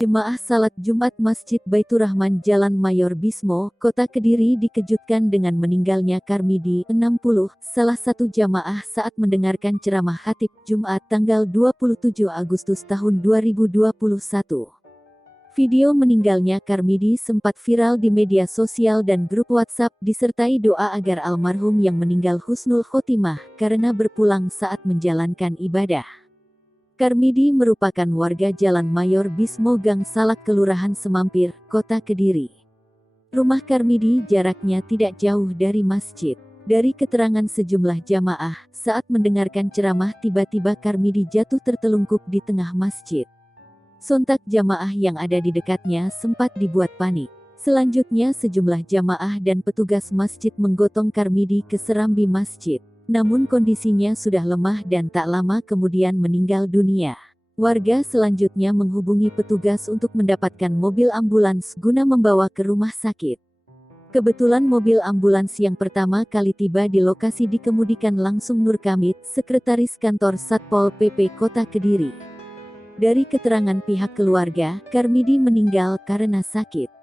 Jemaah salat Jumat Masjid Baitur Rahman Jalan Mayor Bismo, Kota Kediri dikejutkan dengan meninggalnya Karmidi, 60, salah satu jamaah saat mendengarkan ceramah khatib Jumat tanggal 27 Agustus tahun 2021. Video meninggalnya Karmidi sempat viral di media sosial dan grup WhatsApp disertai doa agar almarhum yang meninggal husnul khotimah karena berpulang saat menjalankan ibadah. Karmidi merupakan warga Jalan Mayor Bismo Gang Salak Kelurahan Semampir, Kota Kediri. Rumah Karmidi jaraknya tidak jauh dari masjid. Dari keterangan sejumlah jamaah, saat mendengarkan ceramah tiba-tiba Karmidi jatuh tertelungkup di tengah masjid. Sontak jamaah yang ada di dekatnya sempat dibuat panik. Selanjutnya sejumlah jamaah dan petugas masjid menggotong Karmidi ke serambi masjid. Namun kondisinya sudah lemah dan tak lama kemudian meninggal dunia. Warga selanjutnya menghubungi petugas untuk mendapatkan mobil ambulans guna membawa ke rumah sakit. Kebetulan mobil ambulans yang pertama kali tiba di lokasi dikemudikan langsung Nur Kamit, Sekretaris Kantor Satpol PP Kota Kediri. Dari keterangan pihak keluarga, Karmidi meninggal karena sakit.